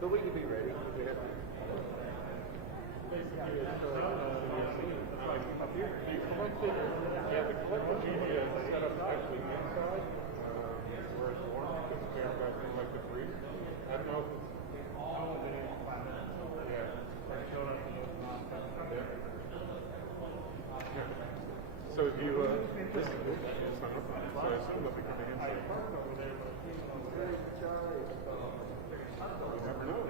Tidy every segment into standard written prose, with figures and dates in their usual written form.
But we can be ready. Yeah, the collective media is set up actually inside, where it's warm, because we haven't got things like the freeze. I don't know if it's... Yeah. So if you, this is sign up, so I assume they'll be coming inside. You never know.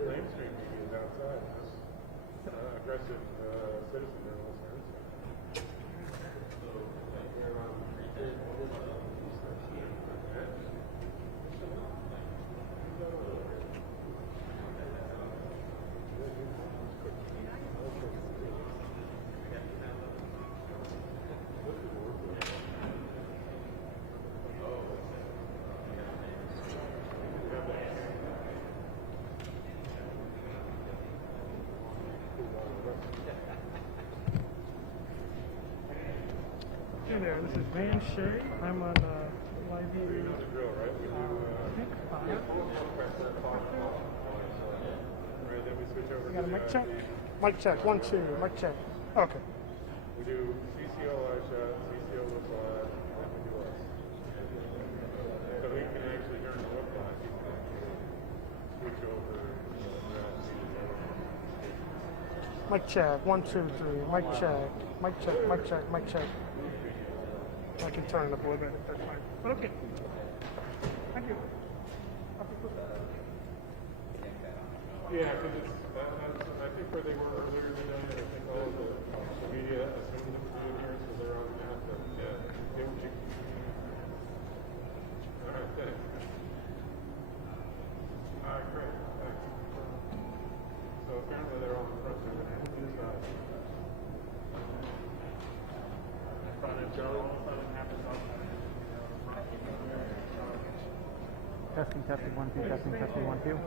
Mainstream media is outside. Aggressive citizen journalists. Hey there, this is Van Shea. I'm on live view. You know the drill, right? We do, Pick 5. right, then we switch over We got a to mic check. Mic check. 1, 2. Mic check. Okay. we do CCO Elisha, CCO Whiplash, and we do us. So we can actually during the Whiplash, you can actually switch over. Mic check. 1, 2, 3. Mic check. Mic check. Mic check. Mic check. I can turn it up a little bit if that's fine. But okay. Thank you. Yeah, because it's, I think where they were earlier today, I think all of the media assumed it was doing here, so they're on that. But yeah, they were cheap. All right, thanks. All right, great. Thanks. So apparently they're all in front of the side. Testing, 1, 2, testing, 1, 2. No,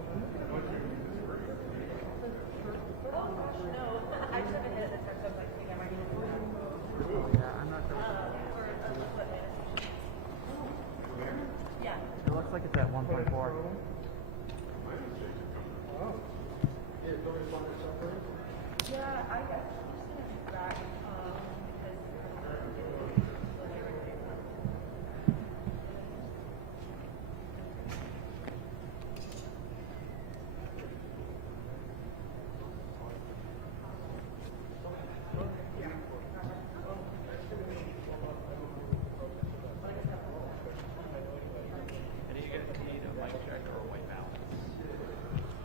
I just haven't hit it this time, so I was like, I might need to do that. Yeah, I'm not sure. Yeah. It looks like it's at 1.4. Yeah, I guess I'm just gonna be back, because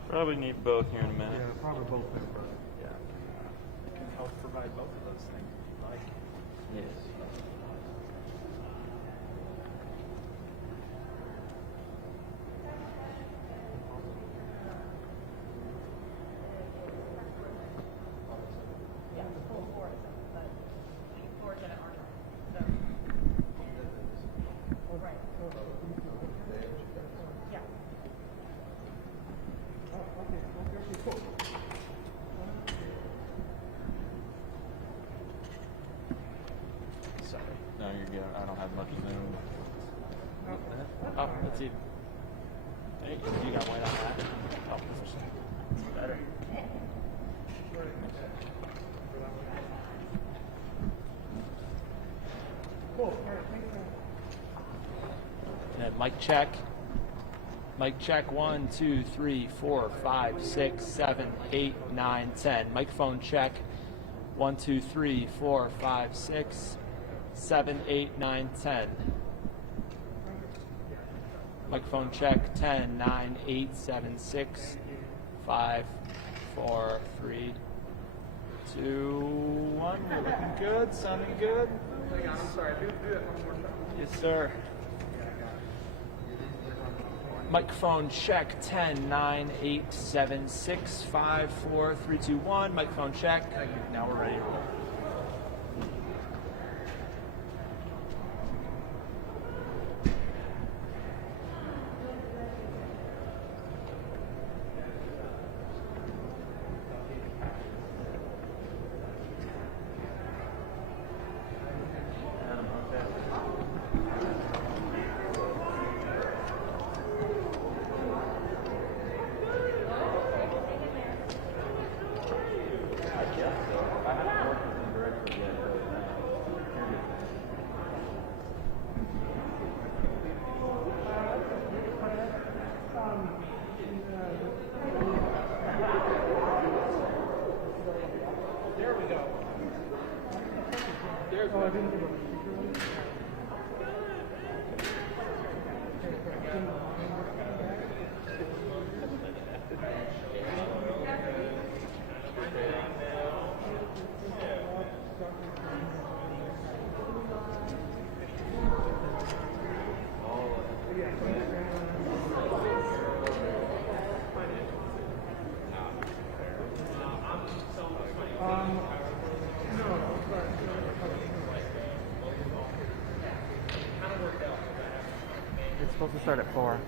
Probably need both here in a minute. Yeah, probably both. Yeah. It can help provide both of those things if you like. Yes. yeah, full four, but four is in an arm. So. Right. Yeah. Sorry. No, you're good. I don't have much Zoom. Oh, that's even. Hey, you got white on that? Oh, that's better. And mic check. Mic check 1, 2, 3, 4, 5, 6, 7, 8, 9, 10. Microphone check 1, 2, 3, 4, 5, 6, 7, 8, 9, 10. Microphone check 10, 9, 8, 7, 6, 5, 4, 3, 2, 1. We're looking good, sounding good. Hang on, I'm sorry. Do that one more time. Yes, sir. Microphone check 10, 9, 8, 7, 6, 5, 4, 3, 2, 1. Microphone check. Now we're ready to roll. It's supposed to start at 4.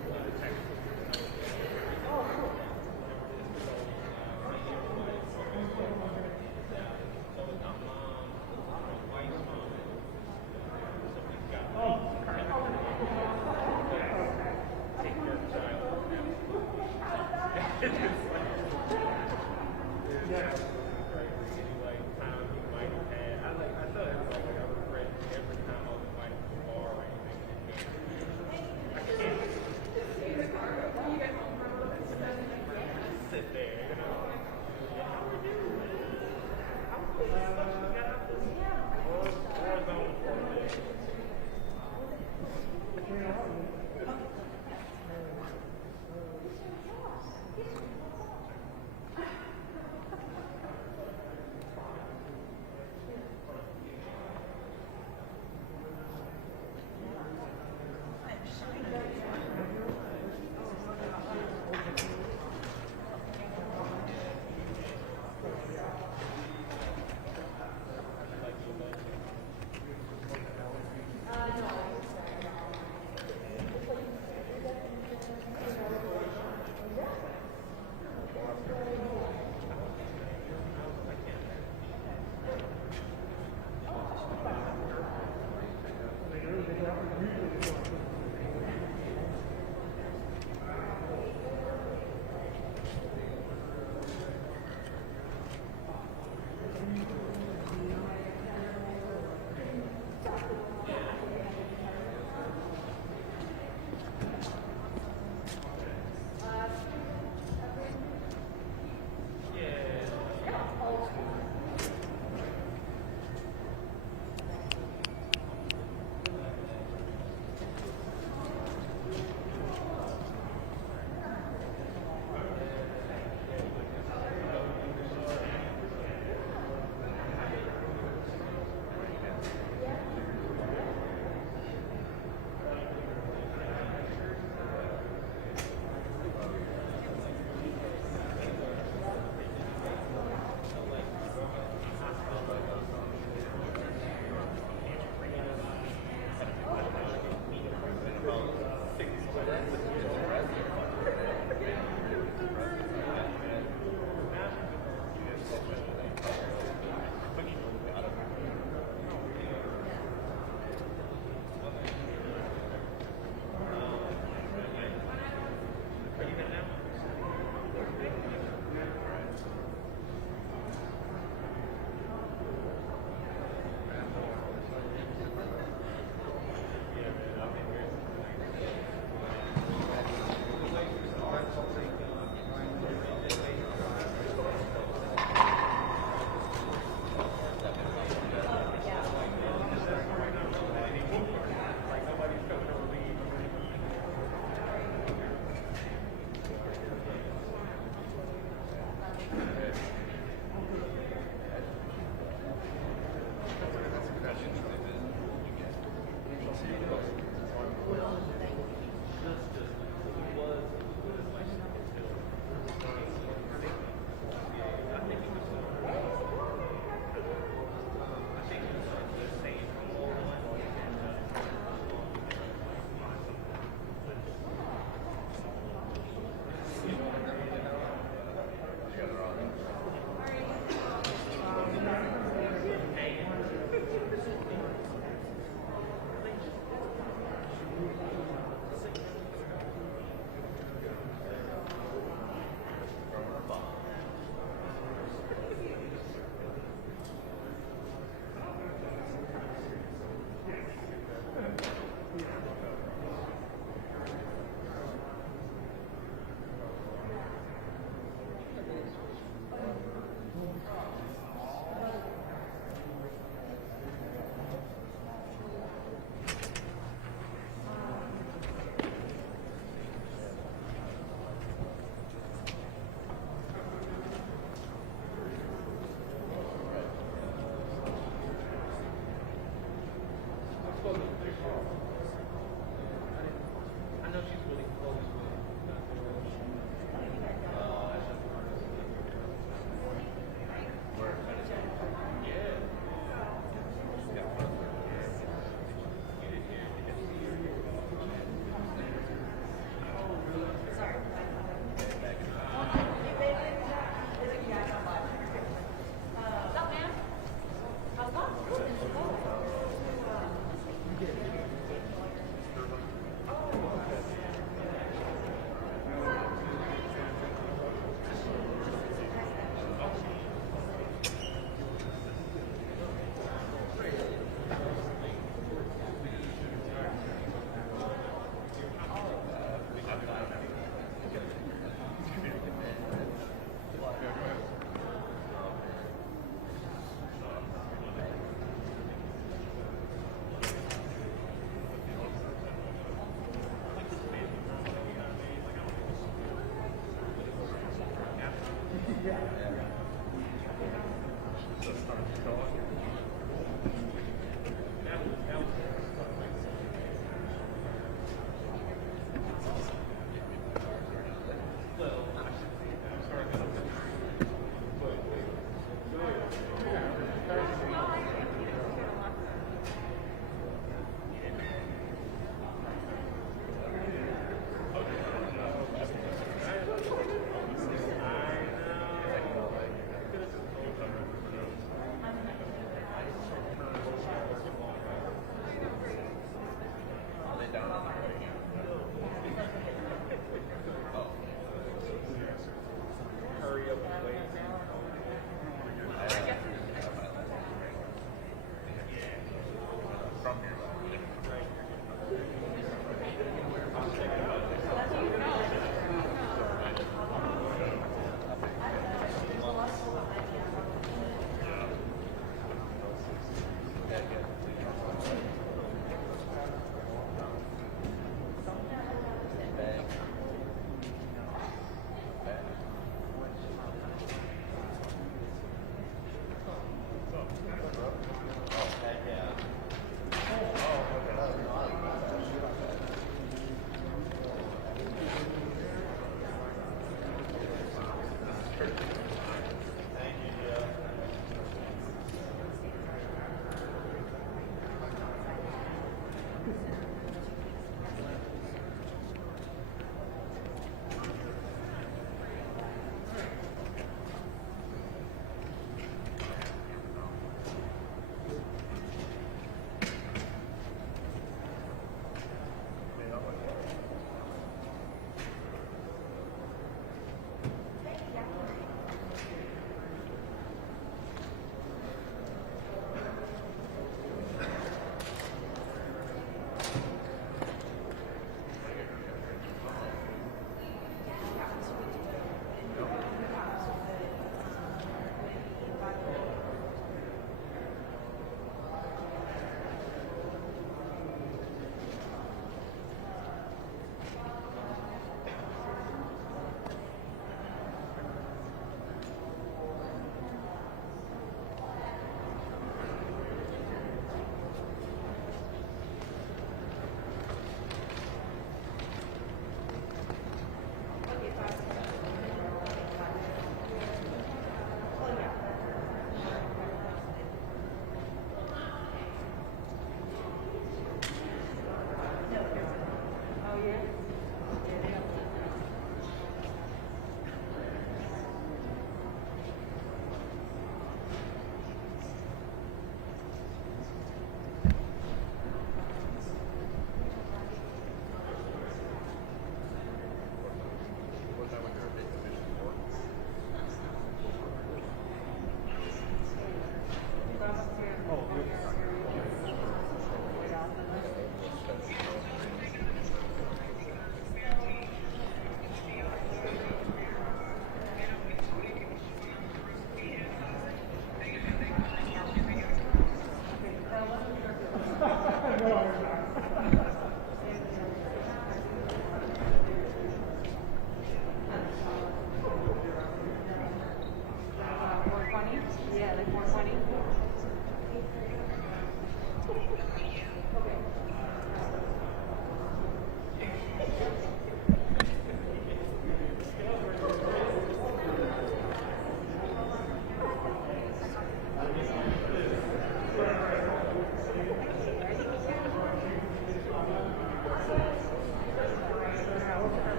Yeah, like 420.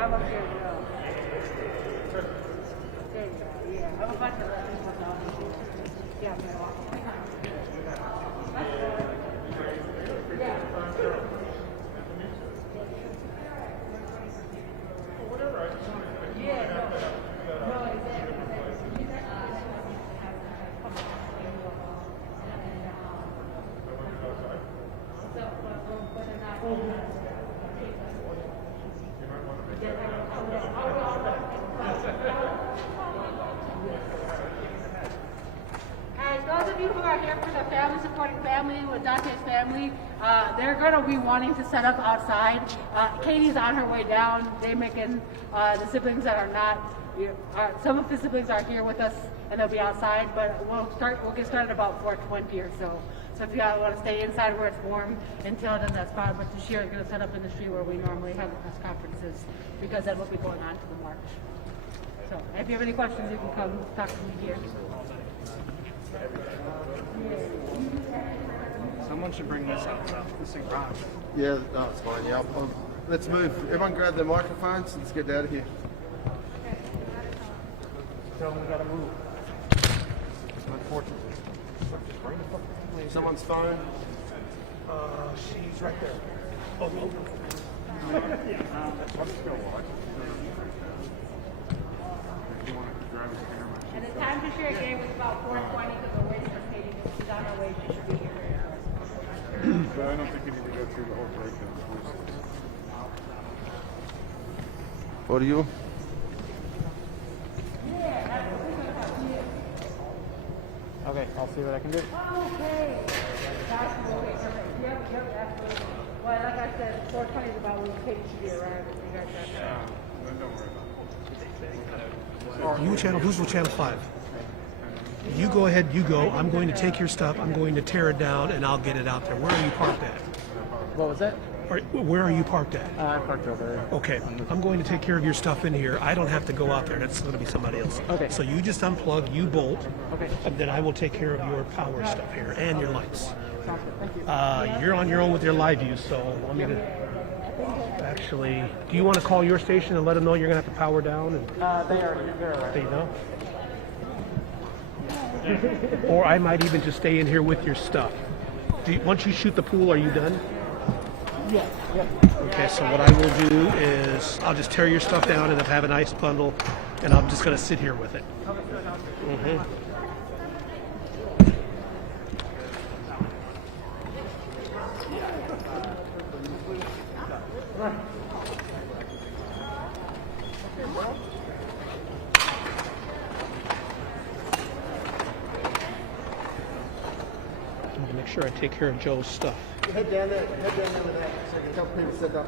I'm up here, girl. There you go. Yeah, I'm about to let people know. Yeah, I'm gonna walk. Guys, those of you who are here for the family supporting family with Daunte's family, they're going to be wanting to set up outside. Katie's on her way down. They're making the siblings that are not. Some of the siblings are here with us and they'll be outside, but we'll get started about 4:20 or so. So if you want to stay inside where it's warm until then, that's fine. But this year we're going to set up in the street where we normally have the press conferences because that will be going on to the march. So if you have any questions, you can come talk to me here. Someone should bring this out. This thing rocks. Yeah, no, it's fine. Yeah, let's move. Everyone grab their microphones. Let's get out of here. Tell them we gotta move. Unfortunately. Someone's phone. She's right there. Oh, no. And the time to share game is about 4:20 because we're waiting for Katie. She's on her way. She should be here. But I don't think you need to go through the whole breakdown. What are you? Okay, I'll see what I can do. Okay. That's okay. Perfect. Yep, absolutely. Well, like I said, 4:20 is about when Katie should be arriving. You guys got that. Don't worry about it. You channel, who's with channel 5? You go ahead, you go. I'm going to take your stuff, I'm going to tear it down, and I'll get it out there. Where are you parked at? What was that? Where are you parked at? I parked over there. Okay, I'm going to take care of your stuff in here. I don't have to go out there. That's going to be somebody else. Okay. So you just unplug, you bolt, Okay. and then I will take care of your power stuff here and your lights. Sounds good. Thank you. You're on your own with your live view, so want me to actually, do you want to call your station and let them know you're going to have to power down? And They're alright. they know? Or I might even just stay in here with your stuff. Once you shoot the pool, are you done? Yeah. Okay, so what I will do is I'll just tear your stuff down and have a nice bundle, and I'm just going to sit here with it. I'm going to make sure I take care of Joe's stuff. Head down there with that so I can help people set up.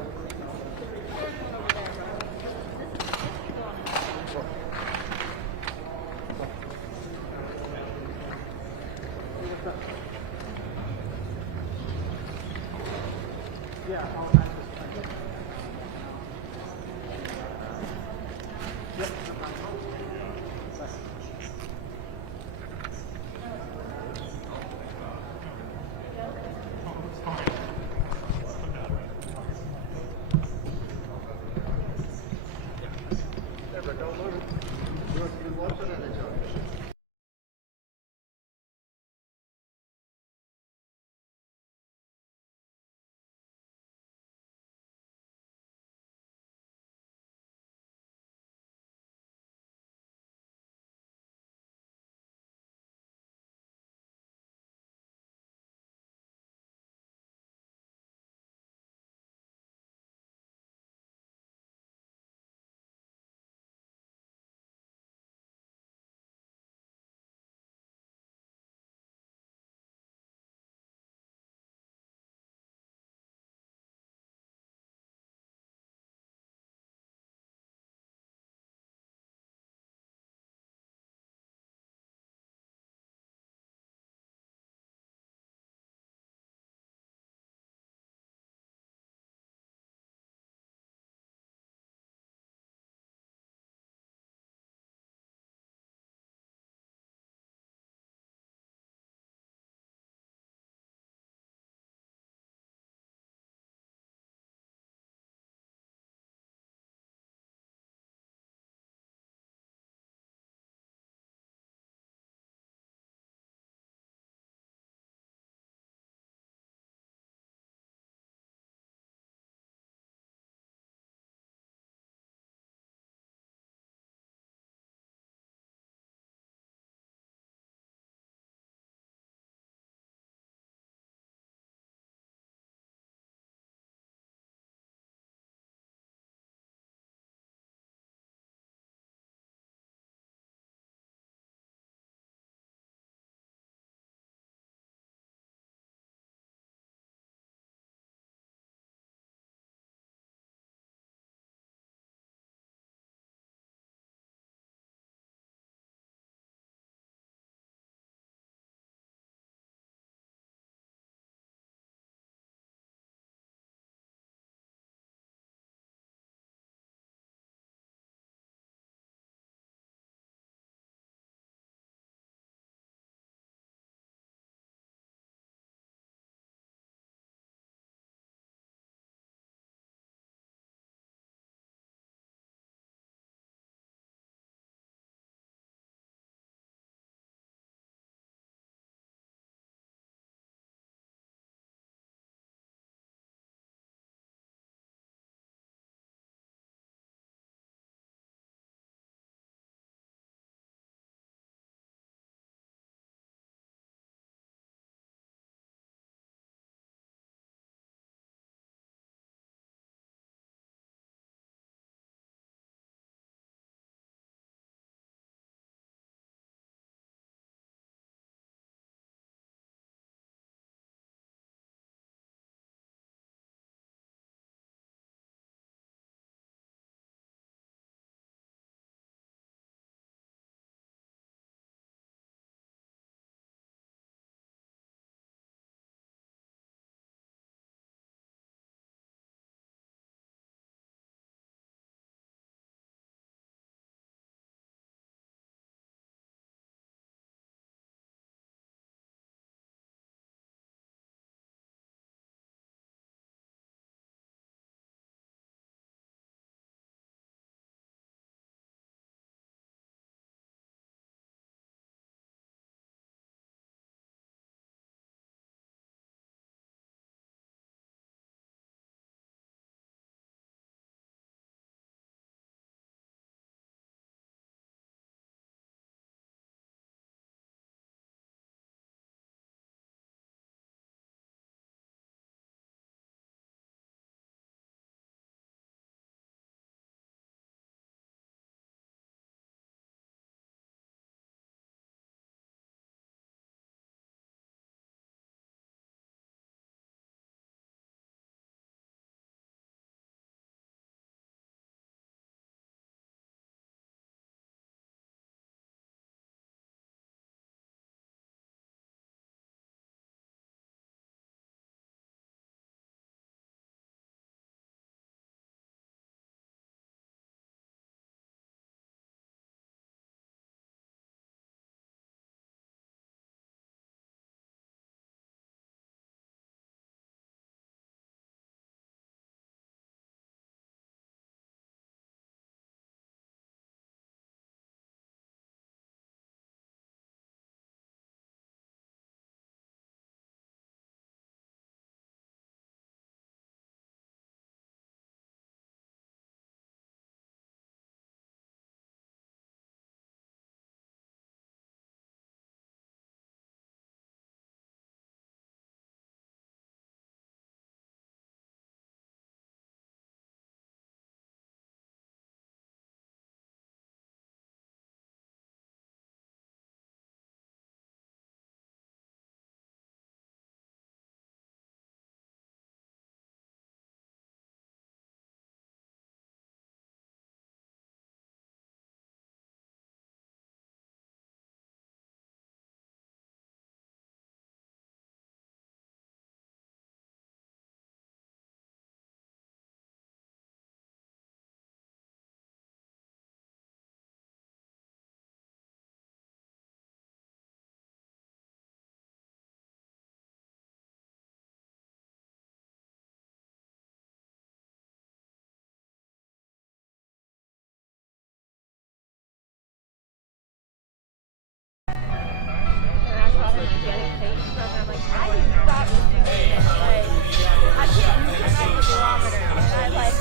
I'm like, I need to stop doing this. Like, I can't turn off the barometer. And I like,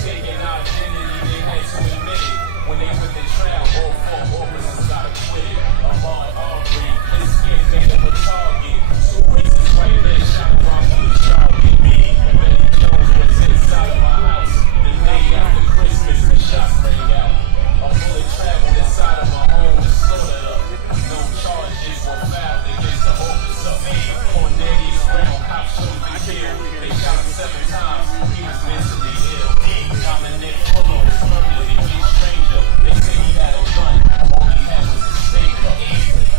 Taking our identity, they had to admit it. When they with the trap, all four officers got acquitted. Among all three, this kid made up a target. 2 reasons why they shot while he was Charlie. Me and Betty Jones was inside of my house. The day after Christmas, the shots rang out. A bullet traveled inside of my home and slaughtered up. No charges were filed against the officer. On Daddy's ground, cops showed the kill. They shot him 7 times. He was mentally ill. Dominic Fuller was murdered. He was a stranger. They say he had a gun. All he had was a staker.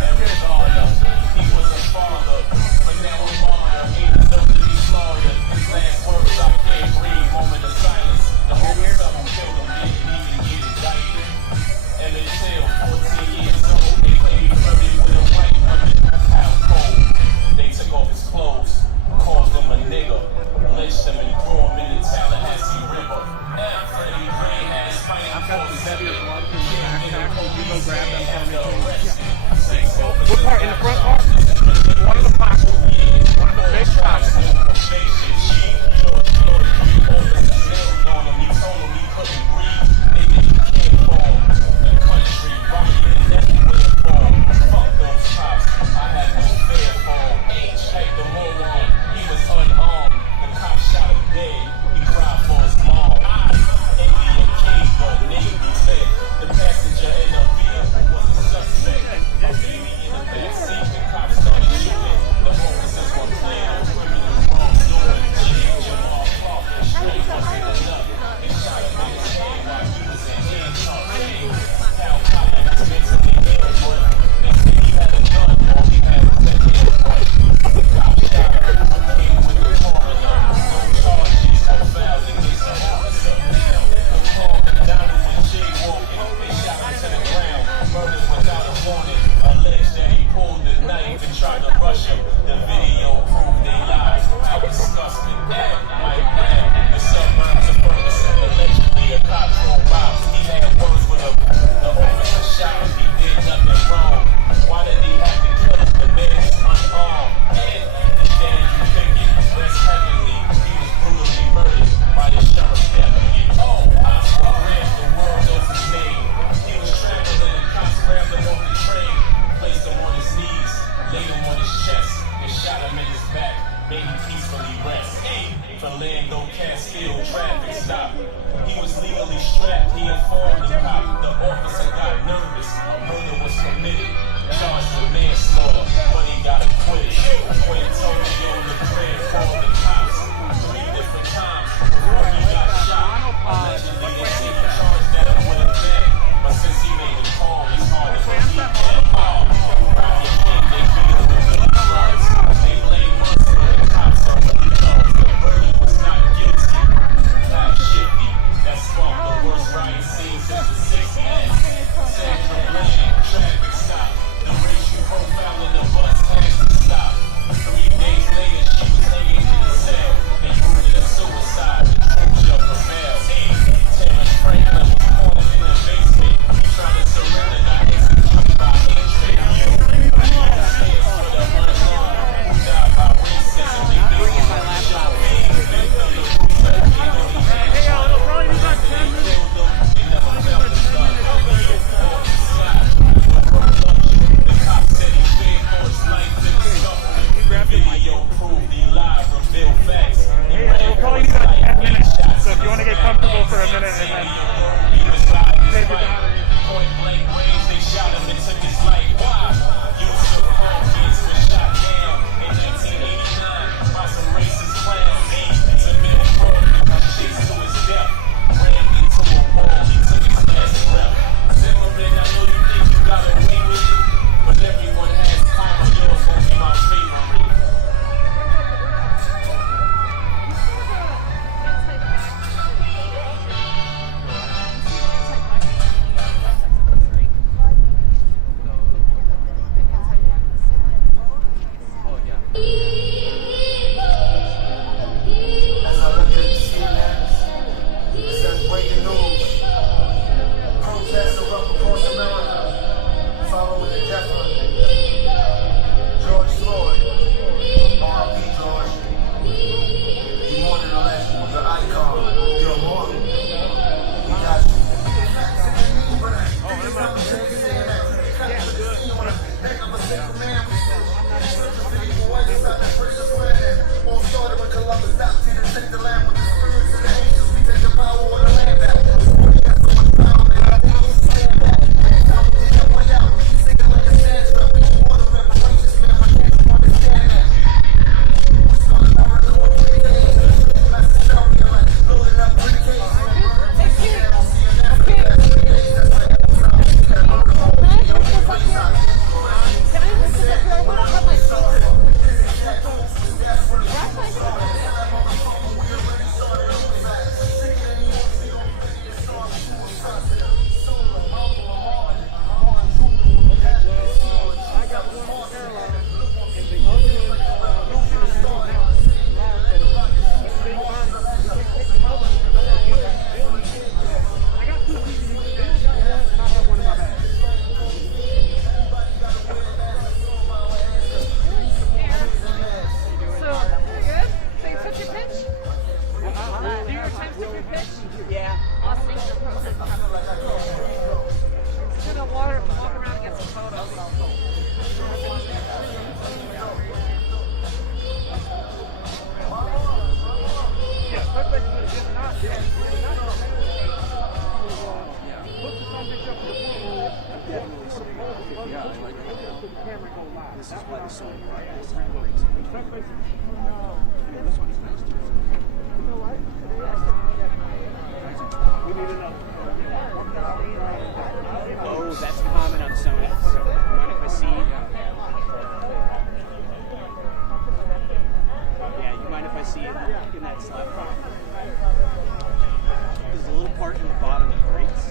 Every father, he was a father. But now a martyr. He deserved to be slaughtered. His last words, I can't breathe. Moment of silence. The officer who killed him didn't even get indicted. Emmett Till, 14 years old. They claim he flirted with a white woman. How cold. They took off his clothes. Called him a nigger. Lynched him and threw him in the Tallahassee River. I've got some heavier gloves in the backpack. Can you go grab them for me, please? What part? In the front part? One of the pockets. One of the big pockets. Train. All started when Columbus stopped to take the land with the spirits and the angels. We take the power of the land back. This is why the song is Oh, that's common on Sony. Mind if I see? Yeah, you mind if I see it in that slap? There's a little part in the bottom that breaks.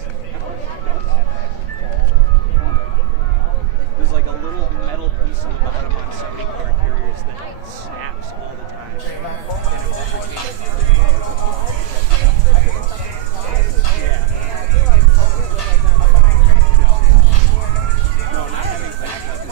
There's like a little metal piece in the bottom on so many car carriers that snaps all the time. And it No, not having backup is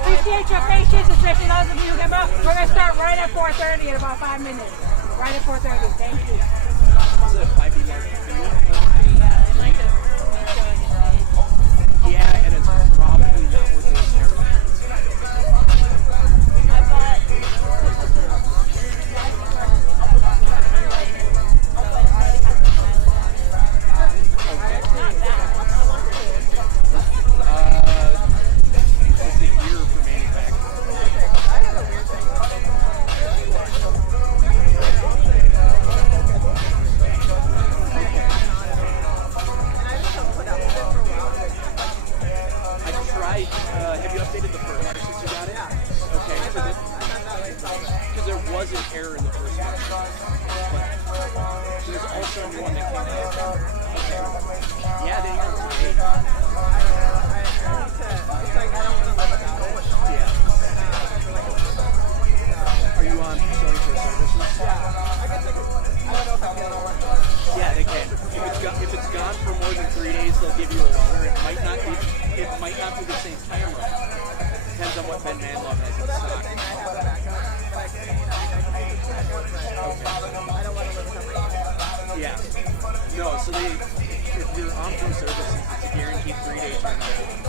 appreciate your patience, especially those of you who came up. We're going to start right at 4:30 in about 5 minutes. Right at 4:30. Thank you. Is it a 5D market? Yeah, and it's probably not what those caravans. Have you updated the firmware since you got it? Okay, because there was an error in the first one. But there's also a new one that came out. Okay. Yeah, they are great. Yeah. Are you on Sony for services? Yeah, they can. If it's gone for more than 3 days, they'll give you a loaner. It might not be the same camera. Depends on what Ben Manlove has in stock. Okay. Yeah. No, so if you're on from services, it's a guaranteed 3-day turnaround.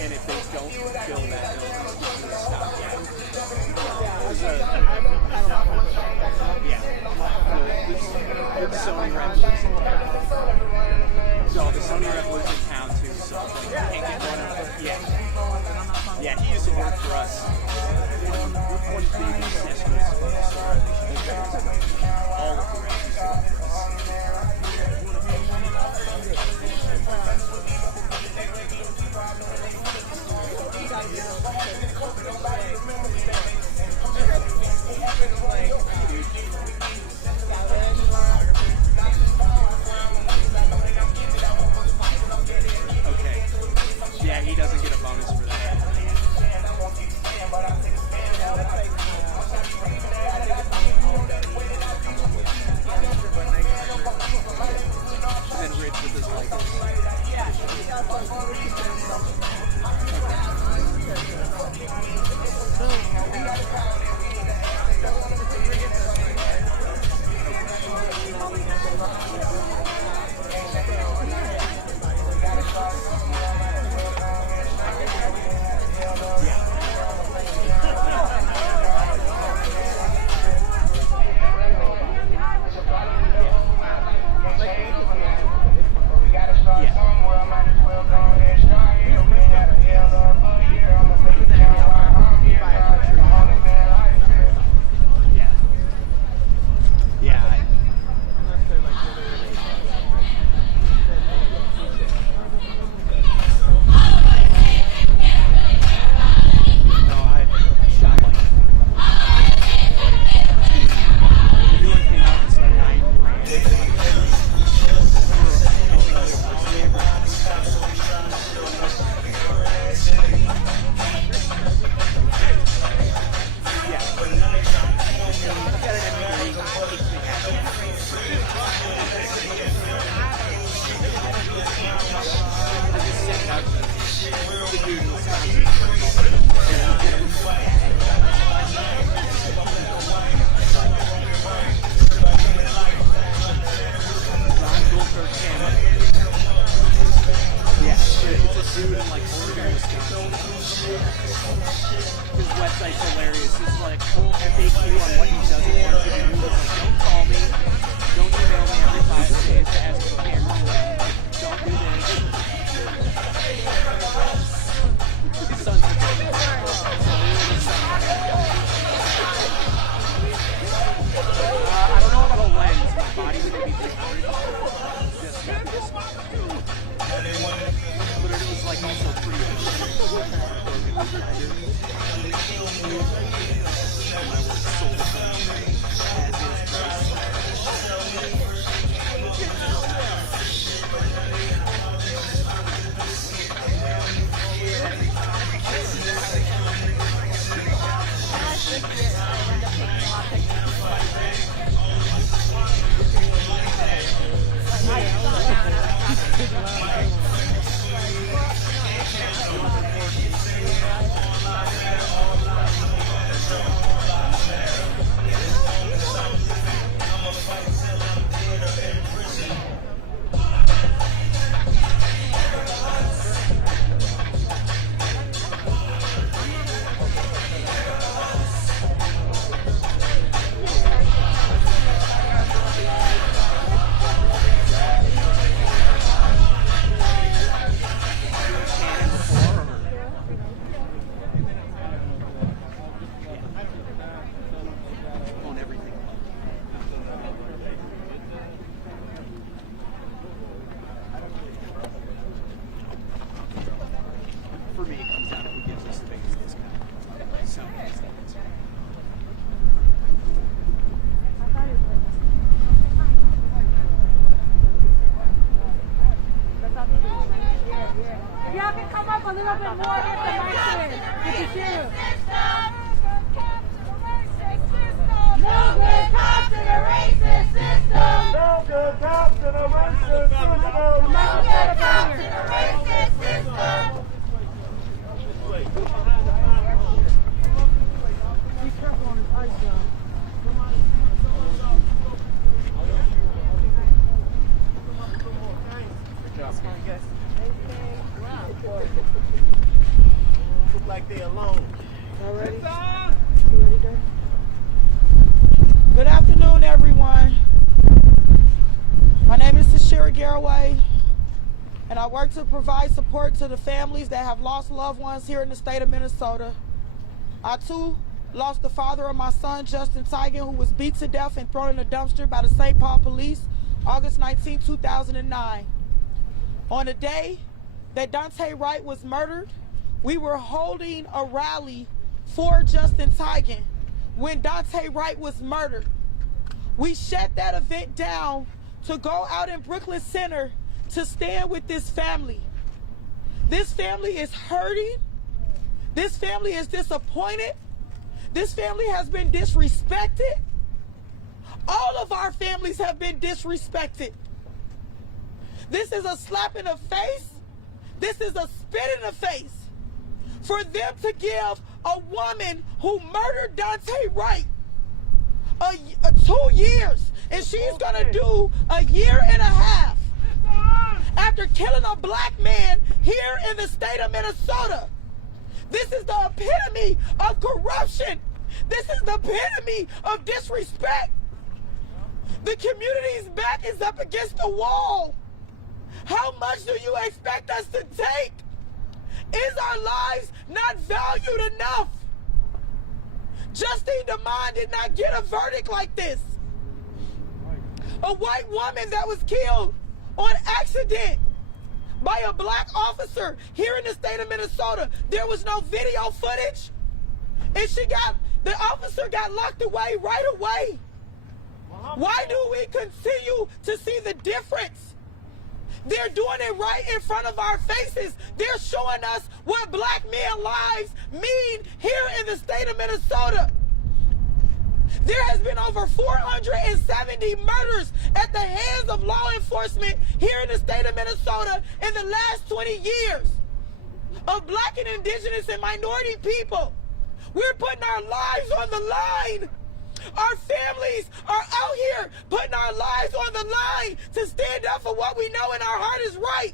And if they don't fill that, they'll just give you a stop gap. The Sony rep lives in town. No, the Sony rep lives in town too, so you can't get one of them. Yeah, he used to work for us. One baby Nestor's all of the reps used to work for us. Okay. Yeah, he doesn't get a bonus for that. His website's hilarious. It's like full FAQ on what he doesn't want you to do. It's like, don't call me. Don't email me every 5 days to ask for camera. Don't do this. His son's a baby. I don't know about a lens. My body's going to be just got this. But it was like also pretty good. My work sold it as is price. For me, it comes down to who gives us the biggest discount. So, Y'all can come up a little bit more with the mic here. Good to see you. No good cops in a racist system. No good cops in a racist system. No good cops in a racist system. Be careful on his ice, John. Look like they alone. All ready? You ready, Dad? Good afternoon, everyone. My name is Tashira Garraway, and I work to provide support to the families that have lost loved ones here in the state of Minnesota. I, too, lost the father of my son, Justin Tigan, who was beat to death and thrown in a dumpster by the St. Paul police August 19, 2009. On the day that Daunte Wright was murdered, we were holding a rally for Justin Tigan when Daunte Wright was murdered. We shut that event down to go out in Brooklyn Center to stand with this family. This family is hurting. This family is disappointed. This family has been disrespected. All of our families have been disrespected. This is a slap in the face. This is a spit in the face for them to give a woman who murdered Daunte Wright 2 years, and she's gonna do a year and a half after killing a black man here in the state of Minnesota. This is the epitome of corruption. This is the epitome of disrespect. The community's back is up against the wall. How much do you expect us to take? Is our lives not valued enough? Justine DeMond did not get a verdict like this. A white woman that was killed on accident by a black officer here in the state of Minnesota. There was no video footage, and the officer got locked away right away. Why do we continue to see the difference? They're doing it right in front of our faces. They're showing us what black men lives mean here in the state of Minnesota. There has been over 470 murders at the hands of law enforcement here in the state of Minnesota in the last 20 years of black and indigenous and minority people. We're putting our lives on the line. Our families are out here putting our lives on the line to stand up for what we know in our heart is right.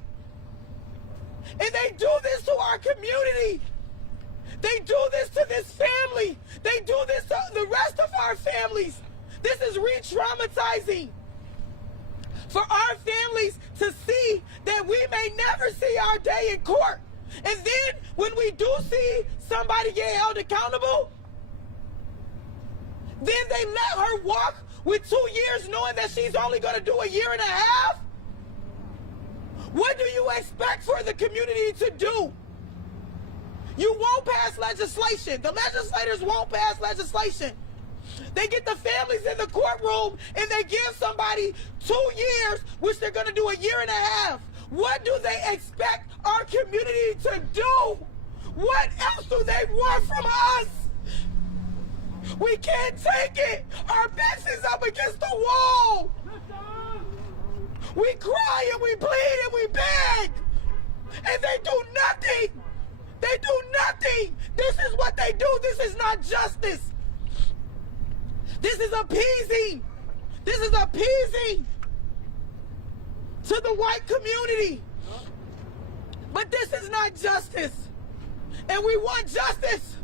And they do this to our community. They do this to this family. They do this to the rest of our families. This is re-traumatizing for our families to see that we may never see our day in court. And then when we do see somebody get held accountable, then they let her walk with 2 years knowing that she's only going to do a year and a half? What do you expect for the community to do? You won't pass legislation. The legislators won't pass legislation. They get the families in the courtroom and they give somebody 2 years, which they're going to do a year and a half. What do they expect our community to do? What else do they want from us? We can't take it. Our backs is up against the wall. We cry and we bleed and we beg. And they do nothing. They do nothing. This is what they do. This is not justice. This is appeasing. This is appeasing to the white community. But this is not justice. And we want justice.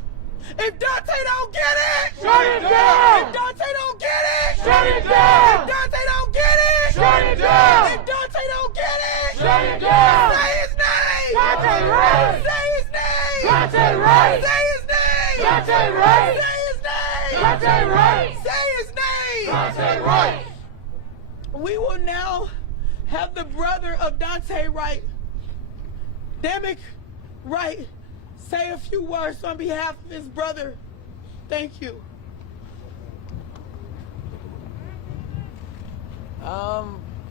If Daunte don't get it, shut it down. If Daunte don't get it, shut it down. If Daunte don't get it, shut it down. If Daunte don't get it, shut it down. Say his name. Daunte Wright. Say his name. Daunte Wright. Say his name. Daunte Wright. Say his name. Daunte Wright. Say his name. Daunte Wright. We will now have the brother of Daunte Wright, Daunte Wright, say a few words on behalf of his brother. Thank you.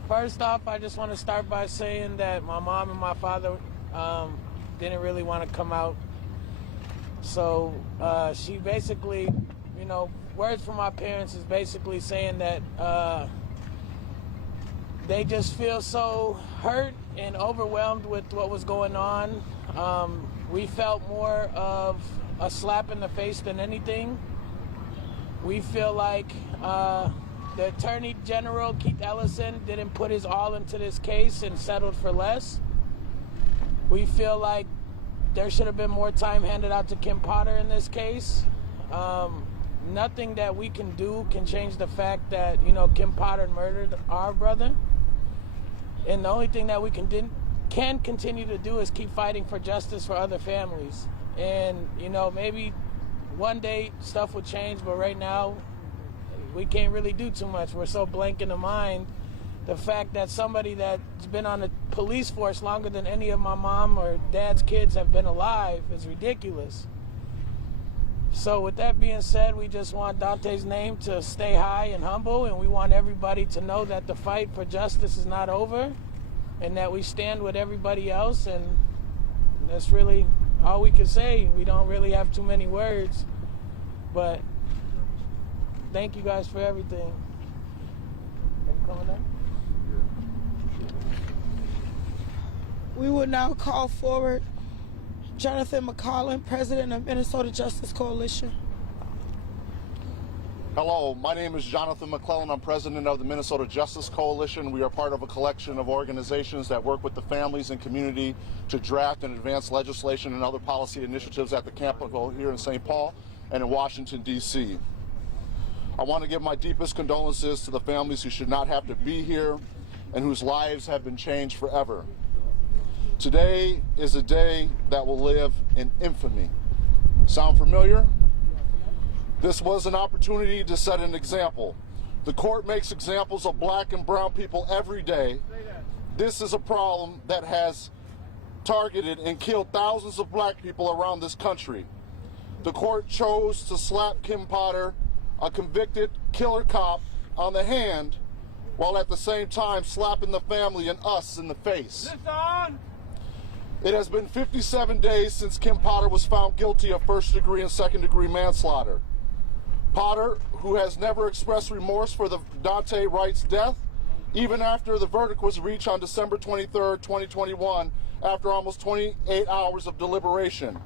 First off, I just want to start by saying that my mom and my father didn't really want to come out. So she basically, you know, words from my parents is basically saying that they just feel so hurt and overwhelmed with what was going on. We felt more of a slap in the face than anything. We feel like the Attorney General, Keith Ellison, didn't put his all into this case and settled for less. We feel like there should have been more time handed out to Kim Potter in this case. Nothing that we can do can change the fact that, you know, Kim Potter murdered our brother. And the only thing that we can continue to do is keep fighting for justice for other families. And, you know, maybe one day stuff will change, but right now we can't really do too much. We're so blank in the mind. The fact that somebody that's been on the police force longer than any of my mom or dad's kids have been alive is ridiculous. So with that being said, we just want Daunte's name to stay high and humble, and we want everybody to know that the fight for justice is not over and that we stand with everybody else, and that's really all we can say. We don't really have too many words, but thank you guys for everything. Are you coming up? We will now call forward Jonathan McCollum, President of Minnesota Justice Coalition. Hello, my name is Jonathan McClellan. I'm president of the Minnesota Justice Coalition. We are part of a collection of organizations that work with the families and community to draft and advance legislation and other policy initiatives at the Capitol here in St. Paul and in Washington, D.C. I want to give my deepest condolences to the families who should not have to be here and whose lives have been changed forever. Today is a day that will live in infamy. Sound familiar? This was an opportunity to set an example. The court makes examples of black and brown people every day. This is a problem that has targeted and killed thousands of black people around this country. The court chose to slap Kim Potter, a convicted killer cop, on the hand, while at the same time slapping the family and us in the face. It has been 57 days since Kim Potter was found guilty of first-degree and second-degree manslaughter. Potter, who has never expressed remorse for the Daunte Wright's death, even after the verdict was reached on December 23rd, 2021, after almost 28 hours of deliberation.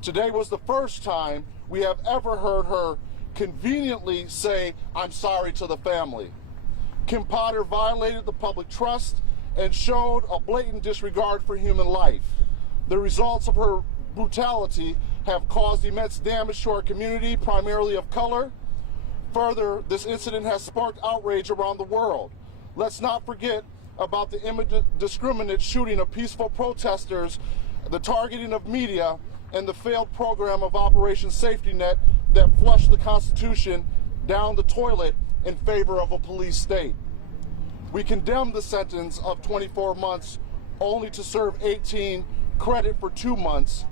Today was the first time we have ever heard her conveniently say, "I'm sorry" to the family. Kim Potter violated the public trust and showed a blatant disregard for human life. The results of her brutality have caused immense damage to our community, primarily of color. Further, this incident has sparked outrage around the world. Let's not forget about the indiscriminate shooting of peaceful protesters, the targeting of media, and the failed program of Operation Safety Net that flushed the Constitution down the toilet in favor of a police state. We condemn the sentence of 24 months only to serve 18, credit for 2 months.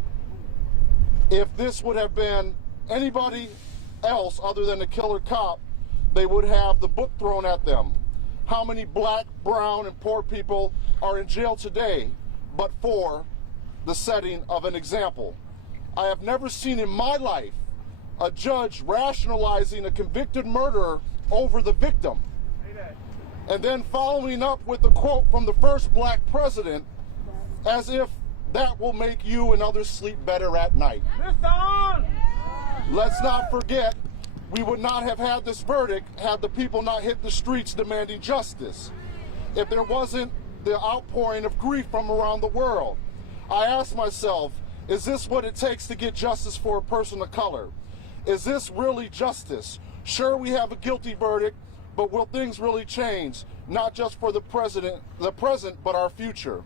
If this would have been anybody else other than a killer cop, they would have the book thrown at them. How many black, brown, and poor people are in jail today but for the setting of an example? I have never seen in my life a judge rationalizing a convicted murderer over the victim. And then following up with a quote from the first black president, as if that will make you and others sleep better at night. Let's not forget, we would not have had this verdict had the people not hit the streets demanding justice. If there wasn't the outpouring of grief from around the world. I ask myself, is this what it takes to get justice for a person of color? Is this really justice? Sure, we have a guilty verdict, but will things really change? Not just for the present, but our future.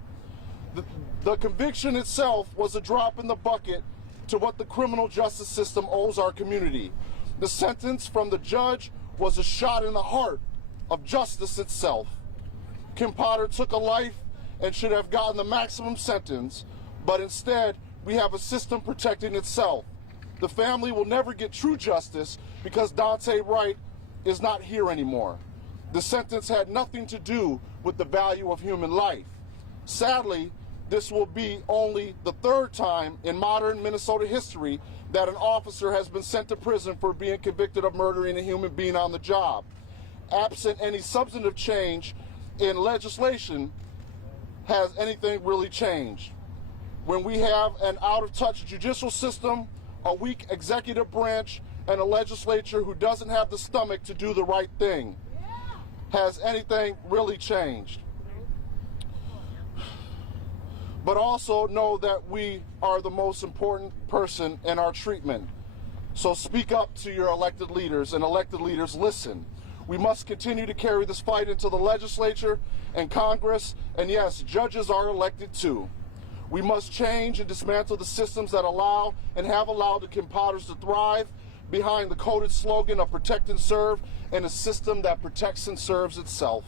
The conviction itself was a drop in the bucket to what the criminal justice system owes our community. The sentence from the judge was a shot in the heart of justice itself. Kim Potter took a life and should have gotten the maximum sentence, but instead we have a system protecting itself. The family will never get true justice because Daunte Wright is not here anymore. The sentence had nothing to do with the value of human life. Sadly, this will be only the third time in modern Minnesota history that an officer has been sent to prison for being convicted of murdering a human being on the job. Absent any substantive change in legislation, has anything really changed? When we have an out-of-touch judicial system, a weak executive branch, and a legislature who doesn't have the stomach to do the right thing, has anything really changed? But also know that we are the most important person in our treatment. So speak up to your elected leaders, and elected leaders listen. We must continue to carry this fight into the legislature and Congress, and yes, judges are elected too. We must change and dismantle the systems that allow and have allowed the Kim Potters to thrive behind the coded slogan of protect and serve, and a system that protects and serves itself.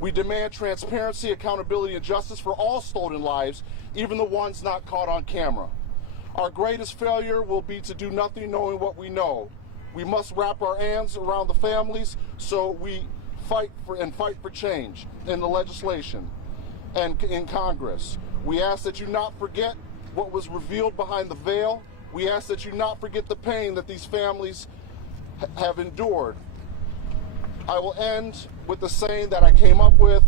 We demand transparency, accountability, and justice for all stolen lives, even the ones not caught on camera. Our greatest failure will be to do nothing knowing what we know. We must wrap our hands around the families, so we fight for change in the legislation and in Congress. We ask that you not forget what was revealed behind the veil. We ask that you not forget the pain that these families have endured. I will end with the saying that I came up with: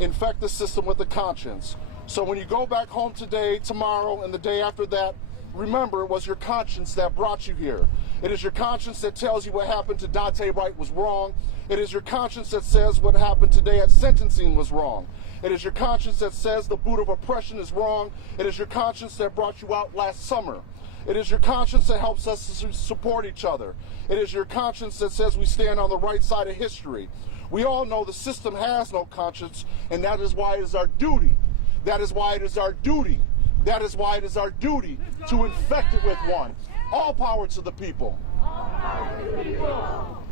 infect the system with a conscience. So when you go back home today, tomorrow, and the day after that, remember, it was your conscience that brought you here. It is your conscience that tells you what happened to Daunte Wright was wrong. It is your conscience that says what happened today at sentencing was wrong. It is your conscience that says the boot of oppression is wrong. It is your conscience that brought you out last summer. It is your conscience that helps us to support each other. It is your conscience that says we stand on the right side of history. We all know the system has no conscience, and that is why it is our duty. That is why it is our duty. That is why it is our duty to infect it with one. All power to the people. All power to the people.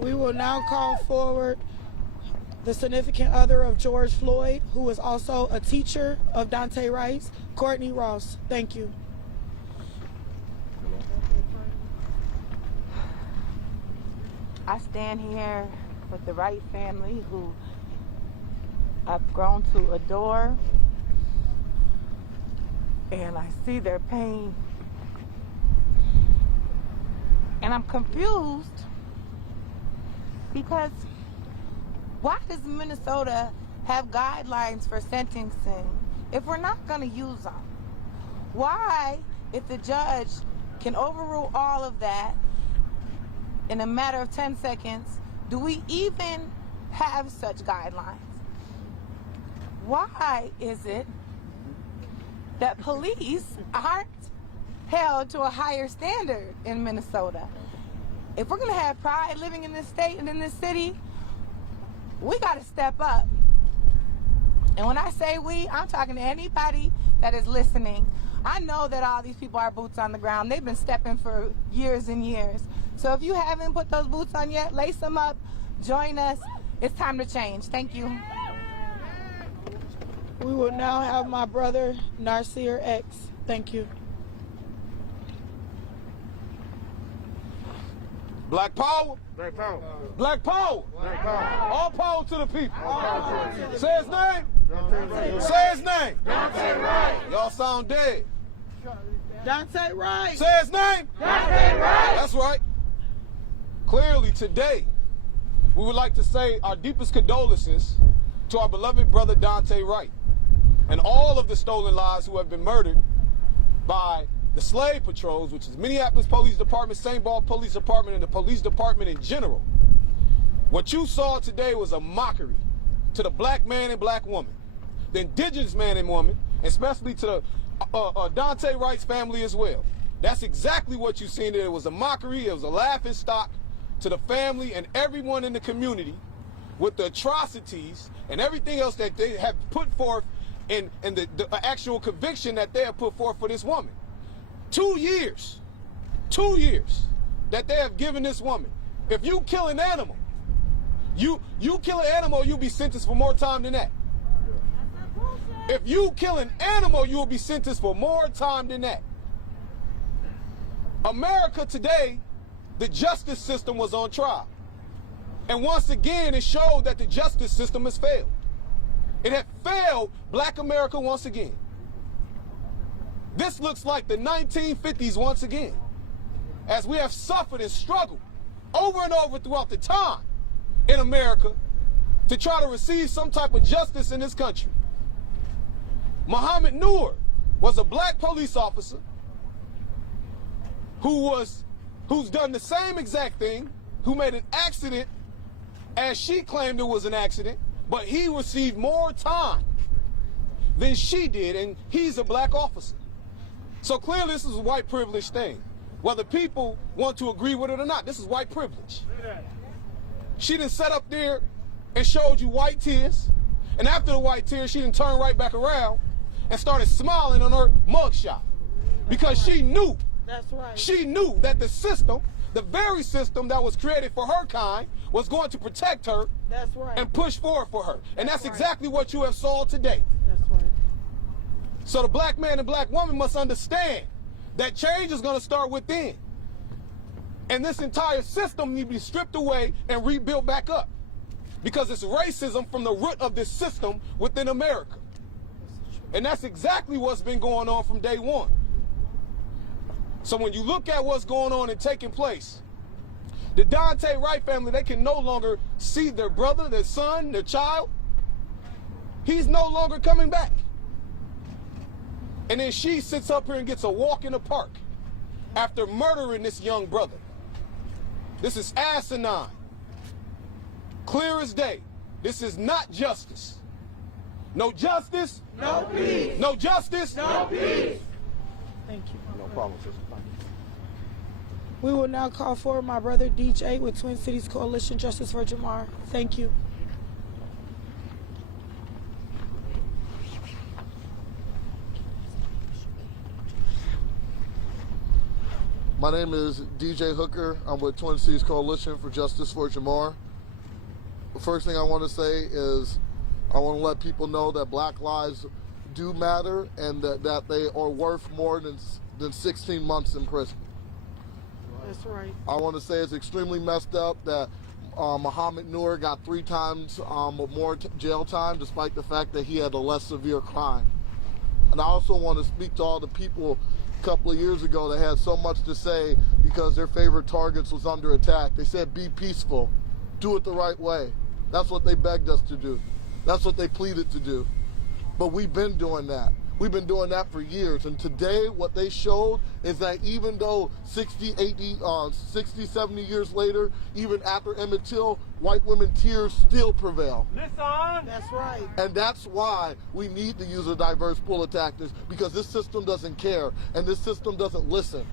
We will now call forward the significant other of George Floyd, who is also a teacher of Daunte Wright's, Courtney Ross. Thank you. I stand here with the Wright family, who I've grown to adore, and I see their pain. And I'm confused because why does Minnesota have guidelines for sentencing if we're not going to use them? Why, if the judge can overrule all of that in a matter of 10 seconds, do we even have such guidelines? Why is it that police aren't held to a higher standard in Minnesota. If we're going to have pride living in this state and in this city, we got to step up. And when I say we, I'm talking to anybody that is listening. I know that all these people are boots on the ground. They've been stepping for years and years. So if you haven't put those boots on yet, lace them up, join us. It's time to change. Thank you. We will now have my brother, Nasir X. Thank you. Black power. Black power. Black power. Black power. All power to the people. power. Say his name. Daunte Wright. Say his name. Daunte Wright. Y'all sound dead. Daunte Wright. Say his name. Daunte Wright. That's right. Clearly today, we would like to say our deepest condolences to our beloved brother Daunte Wright and all of the stolen lives who have been murdered by the slave patrols, which is Minneapolis Police Department, St. Paul Police Department, and the police department in general. What you saw today was a mockery to the black man and black woman, the indigenous man and woman, especially to the Daunte Wright's family as well. That's exactly what you seen there. It was a mockery, it was a laughing stock to the family and everyone in the community with the atrocities and everything else that they have put forth and the actual conviction that they have put forth for this woman. 2 years that they have given this woman. If you kill an animal, you kill an animal, you'll be sentenced for more time than that. If you kill an animal, you will be sentenced for more time than that. America today, the justice system was on trial. And once again, it showed that the justice system has failed. It had failed Black America once again. This looks like the 1950s once again, as we have suffered and struggled over and over throughout the time in America to try to receive some type of justice in this country. Muhammad Noor was a black police officer who's done the same exact thing, who made an accident as she claimed it was an accident, but he received more time than she did, and he's a black officer. So clearly this is a white privilege thing. Whether people want to agree with it or not, this is white privilege. She done sat up there and showed you white tears, and after the white tears, she done turned right back around and started smiling on her mugshot because she knew, that's right. She knew that the system, the very system that was created for her kind, was going to protect her, that's right, and push forward for her. And that's right, exactly what you have saw today. That's right. So the black man and black woman must understand that change is going to start within. And this entire system needs to be stripped away and rebuilt back up. Because it's racism from the root of this system within America. And that's exactly what's been going on from day one. So when you look at what's going on and taking place, the Daunte Wright family, they can no longer see their brother, their son, their child. He's no longer coming back. And then she sits up here and gets a walk in the park after murdering this young brother. This is asinine. Clear as day. This is not justice. No justice. No peace. No justice. No peace. Thank you. No problem, sister. We will now call forward my brother DJ with Twin Cities Coalition Justice for Jamar. Thank you. My name is DJ Hooker. I'm with Twin Cities Coalition for Justice for Jamar. The first thing I want to say is I want to let people know that black lives do matter and that they are worth more than 16 months in prison. That's right. I want to say it's extremely messed up that Muhammad Noor got 3 times more jail time despite the fact that he had a less severe crime. And I also want to speak to all the people a couple of years ago that had so much to say because their favorite targets was under attack. They said be peaceful, do it the right way. That's what they begged us to do. That's what they pleaded to do. But we've been doing that. We've been doing that for years, and today what they showed is that even though 60, 80, 60, 70 years later, even after Emmett Till, white women tears still prevail. That's right. And that's why we need to use a diverse pool of tactics, because this system doesn't care, and this system doesn't listen.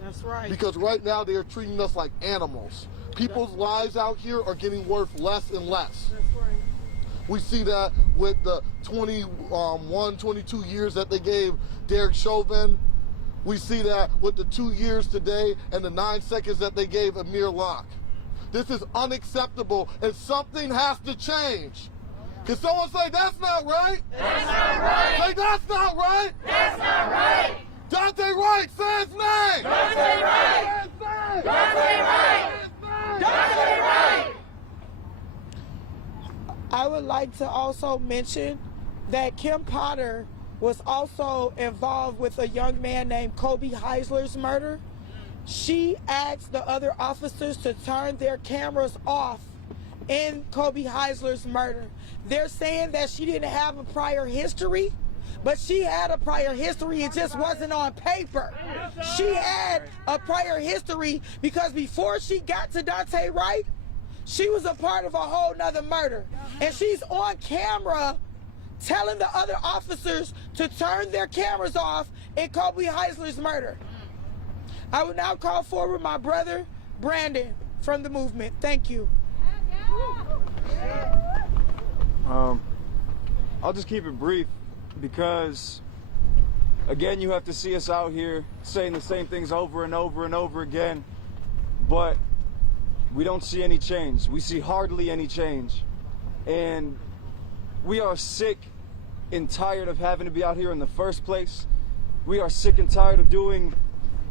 That's right. Because right now they are treating us like animals. People's lives out here are getting worth less and less. That's right. We see that with the 21, 22 years that they gave Derek Chauvin. We see that with the 2 years today and the 9 seconds that they gave Amir Locke. This is unacceptable, and something has to change. Can someone say, that's not right? That's not right. Say, that's not right. That's not right. Daunte Wright, say his name. Daunte Wright. Daunte Wright. Daunte Wright. I would like to also mention that Kim Potter was also involved with a young man named Kobe Heisler's murder. She asked the other officers to turn their cameras off in Kobe Heisler's murder. They're saying that she didn't have a prior history, but she had a prior history. It just wasn't on paper. She had a prior history because before she got to Daunte Wright, she was a part of a whole nother murder. And she's on camera telling the other officers to turn their cameras off in Kobe Heisler's murder. I will now call forward my brother, Brandon, from the movement. Thank you. I'll just keep it brief because, again, you have to see us out here saying the same things over and over and over again, but we don't see any change. We see hardly any change. And we are sick and tired of having to be out here in the first place. We are sick and tired of doing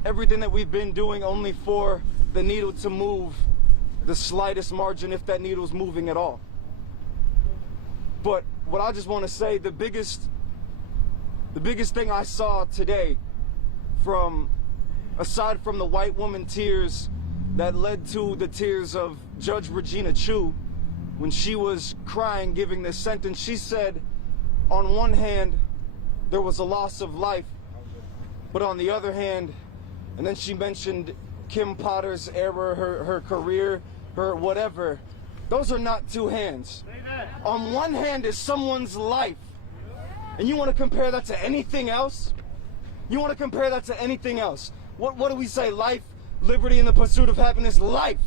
everything that we've been doing only for the needle to move the slightest margin, if that needle's moving at all. But what I just want to say, the biggest thing I saw today, aside from the white woman tears that led to the tears of Judge Regina Chu when she was crying giving this sentence, she said, on one hand, there was a loss of life, but on the other hand, and then she mentioned Kim Potter's error, her career, her whatever. Those are not two hands. On one hand is someone's life, and you want to compare that to anything else? You want to compare that to anything else? What do we say? Life, liberty, and the pursuit of happiness. Life.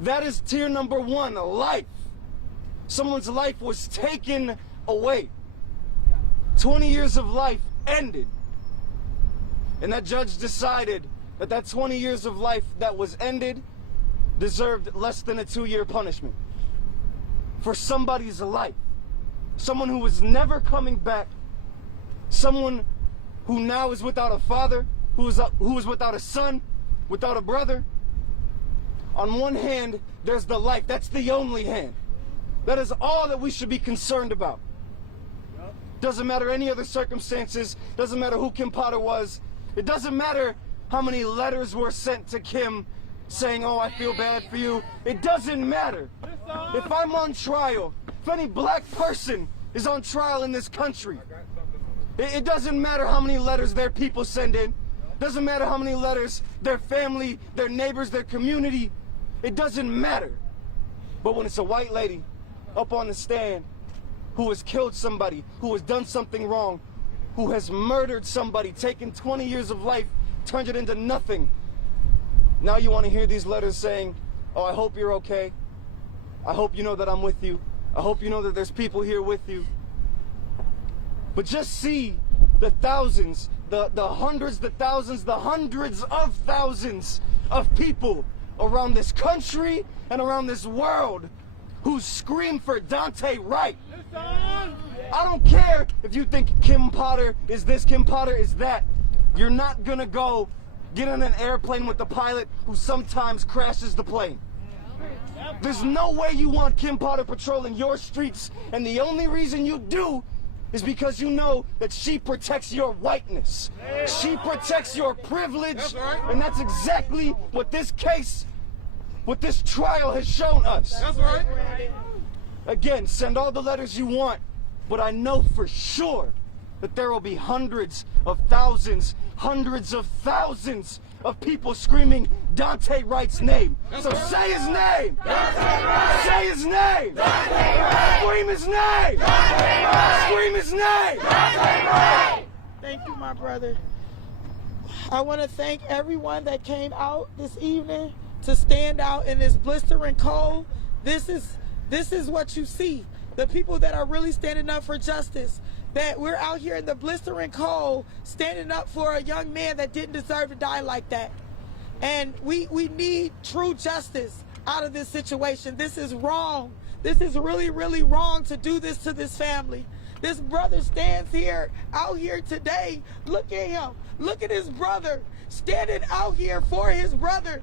That is tier number one, life. Someone's life was taken away. 20 years of life ended. And that judge decided that that 20 years of life that was ended deserved less than a 2-year punishment. For somebody's life. Someone who was never coming back. Someone who now is without a father, who is without a son, without a brother. On one hand, there's the life. That's the only hand. That is all that we should be concerned about. Doesn't matter any other circumstances. Doesn't matter who Kim Potter was. It doesn't matter how many letters were sent to Kim saying, oh, I feel bad for you. It doesn't matter. If I'm on trial, if any black person is on trial in this country, it doesn't matter how many letters their people send in. Doesn't matter how many letters their family, their neighbors, their community. It doesn't matter. But when it's a white lady up on the stand who has killed somebody, who has done something wrong, who has murdered somebody, taken 20 years of life, turned it into nothing. Now you want to hear these letters saying, oh, I hope you're okay. I hope you know that I'm with you. I hope you know that there's people here with you. But just see the thousands, the hundreds, the thousands, the hundreds of thousands of people around this country and around this world who scream for Daunte Wright. I don't care if you think Kim Potter is this, Kim Potter is that. You're not gonna go get on an airplane with the pilot who sometimes crashes the plane. There's no way you want Kim Potter patrolling your streets, and the only reason you do is because you know that she protects your whiteness. She protects your privilege, and that's exactly what this case, what this trial has shown us. That's right. Again, send all the letters you want, but I know for sure that there will be hundreds of thousands of people screaming Daunte Wright's name. So say his name! Say his name! Scream his name! Scream his name! Thank you, my brother. I want to thank everyone that came out this evening to stand out in this blistering cold. This is what you see. The people that are really standing up for justice. That we're out here in the blistering cold standing up for a young man that didn't deserve to die like that. And we need true justice out of this situation. This is wrong. This is really, really wrong to do this to this family. This brother stands here, out here today. Look at him. Look at his brother standing out here for his brother.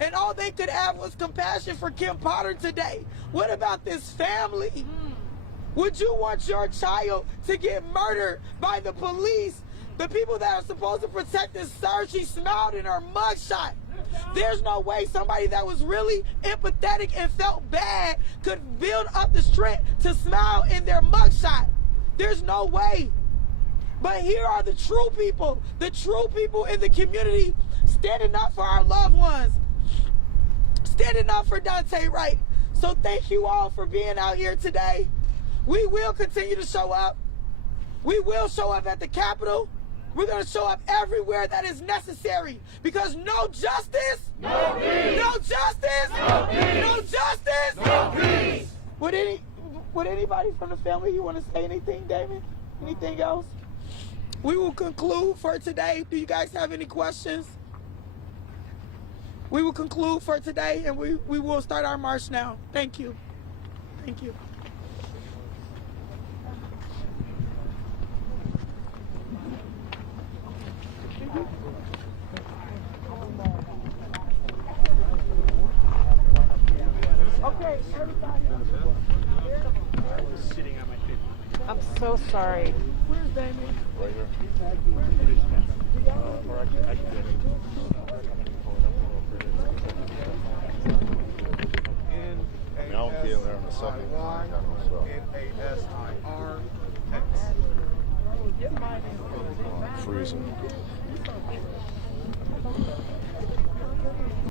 And all they could have was compassion for Kim Potter today. What about this family? Would you want your child to get murdered by the police? The people that are supposed to protect this sir, she smiled in her mugshot. There's no way somebody that was really empathetic and felt bad could build up the strength to smile in their mugshot. There's no way. But here are the true people in the community standing up for our loved ones, standing up for Daunte Wright. So thank you all for being out here today. We will continue to show up. We will show up at the Capitol. We're going to show up everywhere that is necessary because no justice, no peace. No justice, no peace. No justice, no peace. Would anybody from the family, you want to say anything, Damon? Anything else? We will conclude for today. Do you guys have any questions? We will conclude for today and we will start our march now. Thank you. Thank you. Okay, everybody. Sitting on my feet. I'm so sorry. Where's Damien? Right here. I can get it. I'll be in there in a second. N-A-S-I-R-X. Freezing.